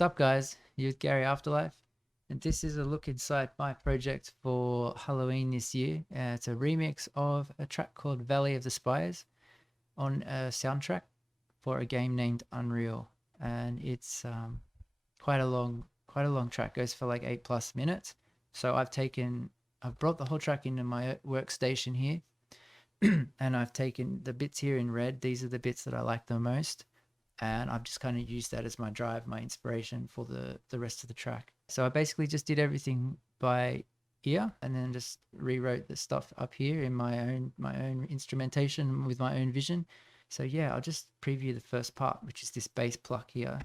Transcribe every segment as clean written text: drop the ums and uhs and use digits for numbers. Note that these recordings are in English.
What's up, guys? You're Gary Afterlife, and this is a look inside my project for Halloween this year. It's a remix of a track called Valley of the Spires on a soundtrack for a game named Unreal, and it's quite a long track. Goes for like 8+ minutes. So I've brought the whole track into my workstation here, and I've taken the bits here in red. These are the bits that I like the most. And I've just kind of used that as my drive, my inspiration for the rest of the track. So I basically just did everything by ear and then just rewrote the stuff up here in my own instrumentation with my own vision. So yeah, I'll just preview the first part, which is this bass pluck here.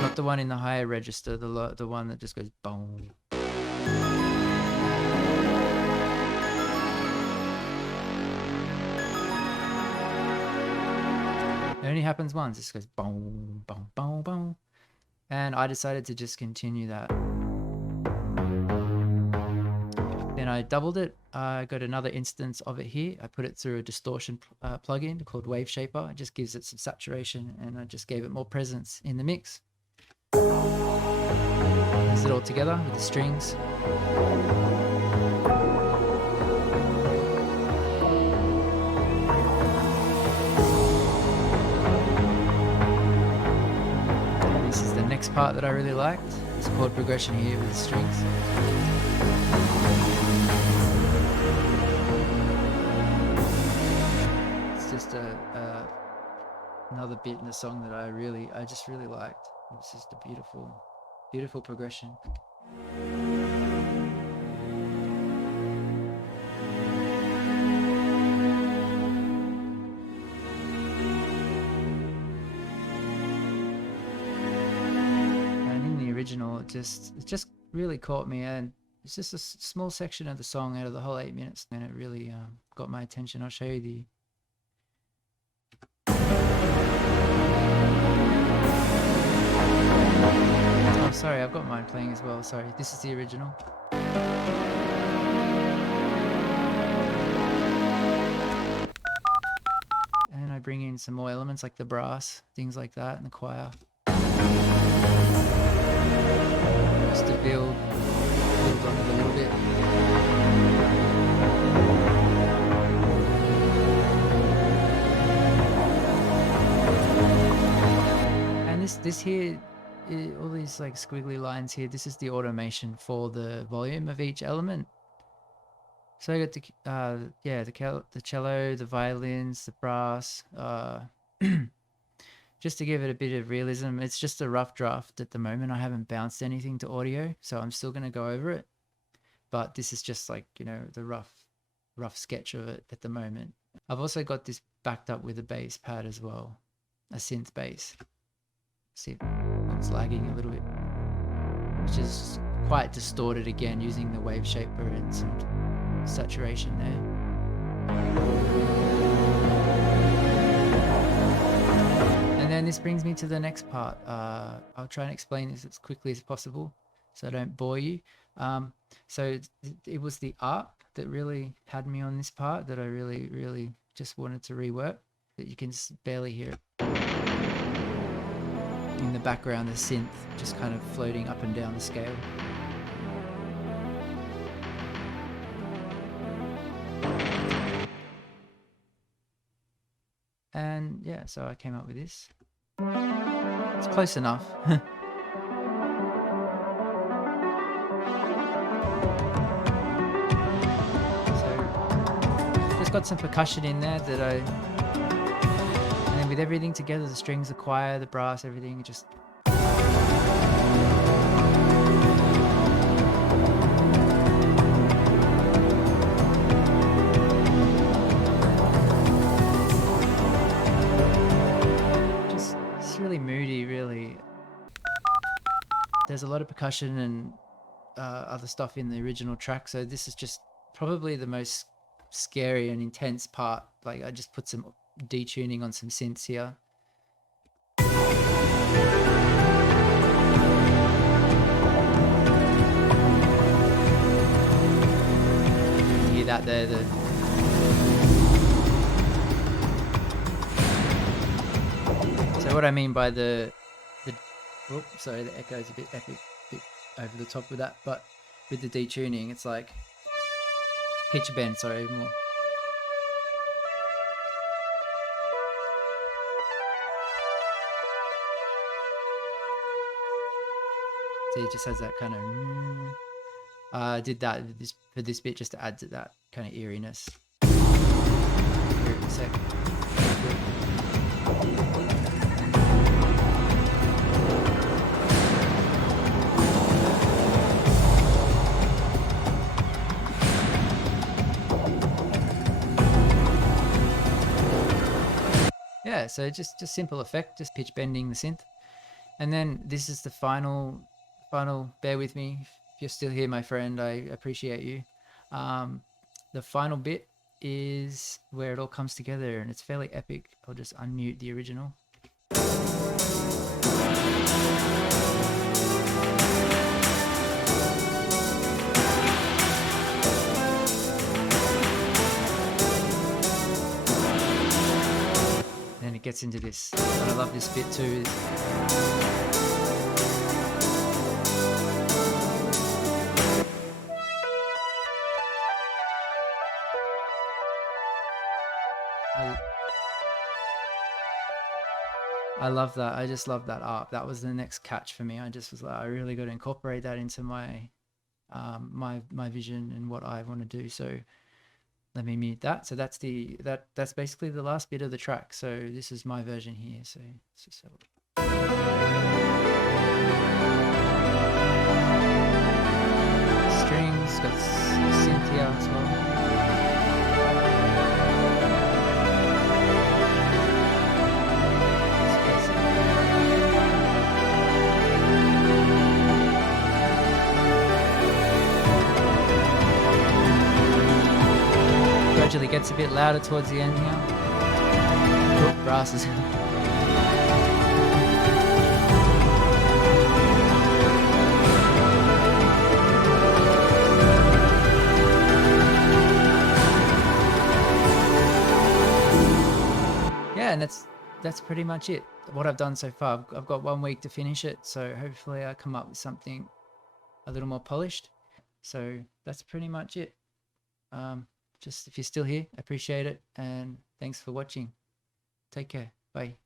Not the one in the higher register, the one that just goes boom. It only happens once. It just goes boom, boom, boom, boom. And I decided to just continue that. Then I doubled it. I got another instance of it here. I put it through a distortion plugin called Wave Shaper. It just gives it some saturation, and I just gave it more presence in the mix. Mix it all together with the strings. Next part that I really liked is chord progression here with the strings. It's just another bit in the song that I just really liked. It's just a beautiful progression. It just really caught me, and it's just a small section of the song out of the whole 8 minutes, and it really got my attention. I'll show you the oh, sorry, I've got mine playing as well. Sorry, this is the original. And I bring in some more elements like the brass, things like that, and the choir. Just to build on it a little bit. And this here, all these like squiggly lines here, this is the automation for the volume of each element. So I got the cello, the violins, the brass, just to give it a bit of realism. It's just a rough draft at the moment. I haven't bounced anything to audio, so I'm still going to go over it. But this is just like, the rough sketch of it at the moment. I've also got this backed up with a bass pad as well, a synth bass. See if it's lagging a little bit, which is quite distorted again, using the wave shaper and some saturation there. And then this brings me to the next part. I'll try and explain this as quickly as possible so I don't bore you. So it was the art that really had me on this part, that I really just wanted to rework. That you can barely hear it. In the background, the synth just kind of floating up and down the scale. And yeah, so I came up with this. It's close enough. So just got some percussion in there and then with everything together, the strings, the choir, the brass, everything, just really moody, really. There's a lot of percussion and other stuff in the original track, so this is just probably the most scary and intense part. Like, I just put some detuning on some synths here. You hear that there, So what I mean by the sorry, the echo is a bit epic, bit over the top with that, but with the detuning, it's like pitch bend, sorry, more. So it just has that kind of. I did that for this bit just to add to that kind of eeriness. Here in a sec. Yeah, so just simple effect, just pitch bending the synth. And then this is the final, bear with me. If you're still here, my friend, I appreciate you. The final bit is where it all comes together and it's fairly epic. I'll just unmute the original. Then it gets into this. And I love this bit too. I love that. I just love that art. That was the next catch for me. I just was like, I really got to incorporate that into my my vision and what I want to do. So let me mute that. So that's that's basically the last bit of the track. So this is my version here. So let's just have a look. Strings, got Cynthia as well. Gradually gets a bit louder towards the end here. Oh, brasses. Yeah, and that's pretty much it. What I've done so far. I've got 1 week to finish it, so hopefully I come up with something a little more polished. So that's pretty much it. Just if you're still here, I appreciate it, and thanks for watching. Take care. Bye.